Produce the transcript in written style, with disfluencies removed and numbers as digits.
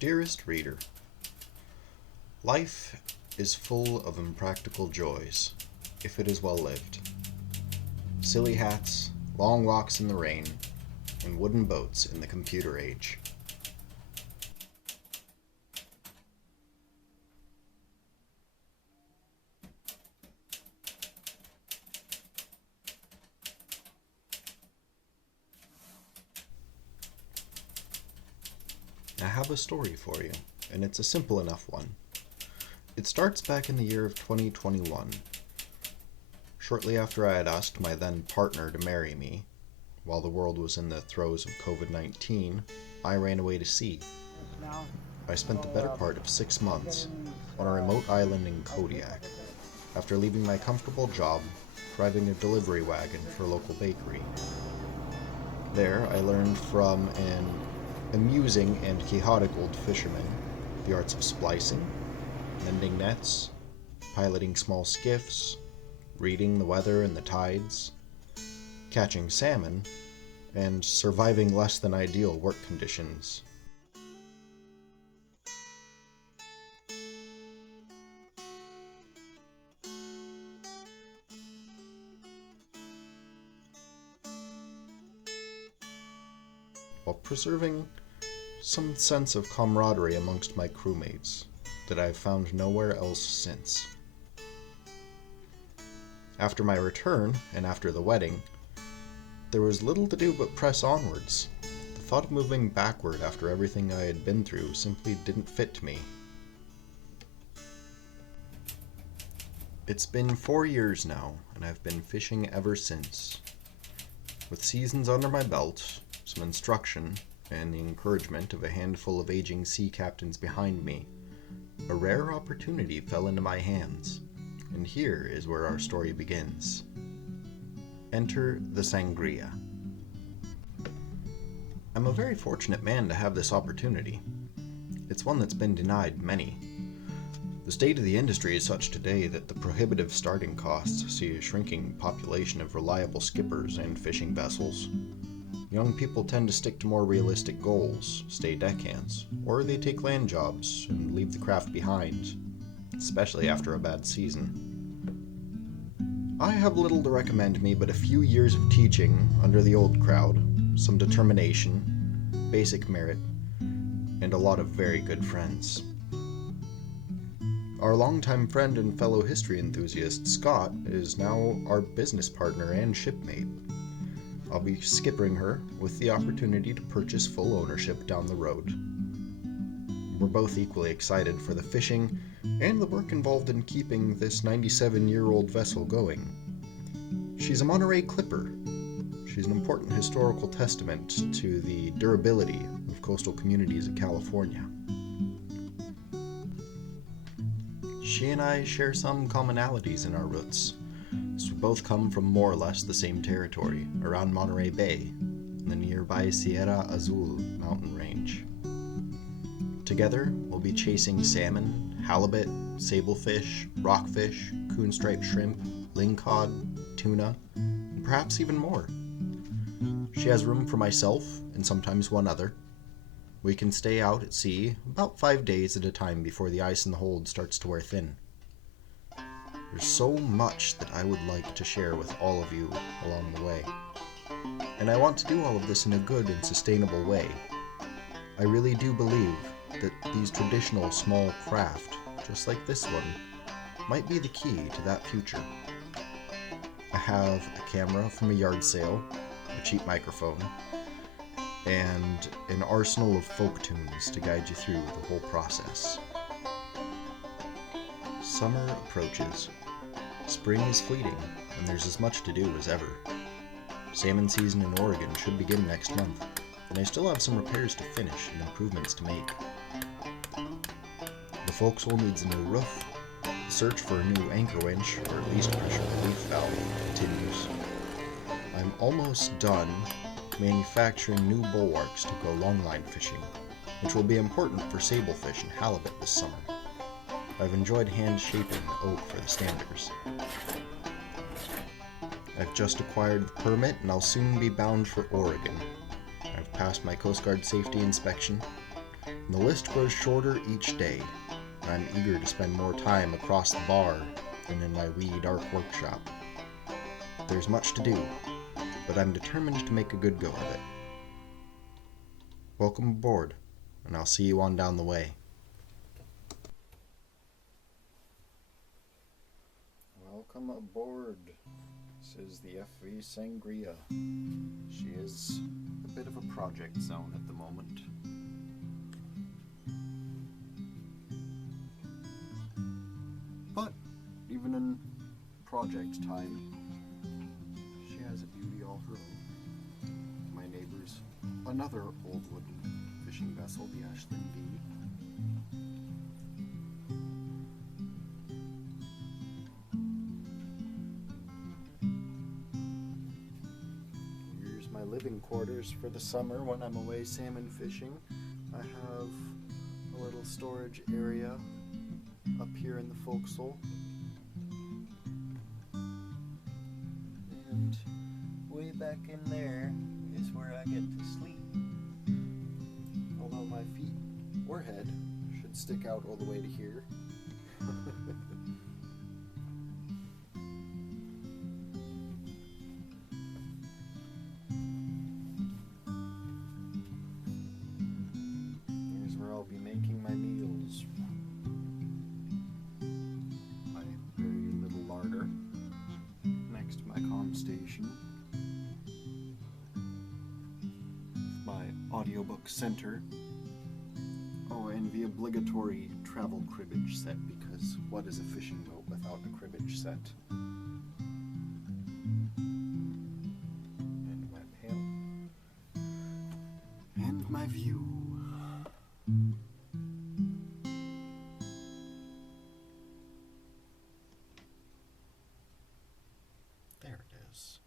Dearest reader, life is full of impractical joys, if it is well lived. Silly hats, long walks in the rain, and wooden boats in the computer age. I have a story for you, and it's a simple enough one. It starts back in the year of 2021. Shortly after I had asked my then partner to marry me, while the world was in the throes of COVID-19, I ran away to sea. I spent the better part of 6 months on a remote island in Kodiak, after leaving my comfortable job driving a delivery wagon for a local bakery. There, I learned from an amusing and chaotic old fisherman the arts of splicing, mending nets, piloting small skiffs, reading the weather and the tides, catching salmon, and surviving less than ideal work conditions. While preserving some sense of camaraderie amongst my crewmates that I have found nowhere else since. After my return, and after the wedding, there was little to do but press onwards. The thought of moving backward after everything I had been through simply didn't fit me. It's been 4 years now, and I've been fishing ever since. With seasons under my belt, some instruction, and the encouragement of a handful of aging sea captains behind me, a rare opportunity fell into my hands, and here is where our story begins. Enter the sangria. I'm a very fortunate man to have this opportunity. It's one that's been denied many. The state of the industry is such today that the prohibitive starting costs see a shrinking population of reliable skippers and fishing vessels. Young people tend to stick to more realistic goals, stay deckhands, or they take land jobs and leave the craft behind, especially after a bad season. I have little to recommend me but a few years of teaching under the old crowd, some determination, basic merit, and a lot of very good friends. Our longtime friend and fellow history enthusiast, Scott, is now our business partner and shipmate. I'll be skippering her with the opportunity to purchase full ownership down the road. We're both equally excited for the fishing and the work involved in keeping this 97-year-old vessel going. She's a Monterey Clipper. She's an important historical testament to the durability of coastal communities of California. She and I share some commonalities in our roots, as we both come from more or less the same territory, around Monterey Bay, in the nearby Sierra Azul mountain range. Together, we'll be chasing salmon, halibut, sablefish, rockfish, coonstriped shrimp, lingcod, tuna, and perhaps even more. She has room for myself, and sometimes one other. We can stay out at sea about 5 days at a time before the ice in the hold starts to wear thin. There's so much that I would like to share with all of you along the way. And I want to do all of this in a good and sustainable way. I really do believe that these traditional small craft, just like this one, might be the key to that future. I have a camera from a yard sale, a cheap microphone, and an arsenal of folk tunes to guide you through the whole process. Summer approaches. Spring is fleeting, and there's as much to do as ever. Salmon season in Oregon should begin next month, and I still have some repairs to finish and improvements to make. The forecastle needs a new roof, the search for a new anchor winch, or at least pressure relief valve, continues. I'm almost done manufacturing new bulwarks to go longline fishing, which will be important for sablefish and halibut this summer. I've enjoyed hand-shaping the oak for the standers. I've just acquired the permit and I'll soon be bound for Oregon. I've passed my Coast Guard safety inspection. And the list grows shorter each day, and I'm eager to spend more time across the bar than in my wee dark workshop. There's much to do, but I'm determined to make a good go of it. Welcome aboard, and I'll see you on down the way. Welcome aboard. This is the FV Sangria. She is a bit of a project zone at the moment. But even in project time, she has a beauty all her own. My neighbor's another old wooden fishing vessel, the Ashland V. Here's my living quarters for the summer when I'm away salmon fishing. I have a little storage area up here in the forecastle. And way back in there is where I get to sleep. Although my feet or head should stick out all the way to here. Here's where I'll be making my meals. My very little larder next to my comm station. My audiobook center. Oh, and the obligatory travel cribbage set, because what is a fishing boat without a cribbage set? And my pail. And my view. There it is.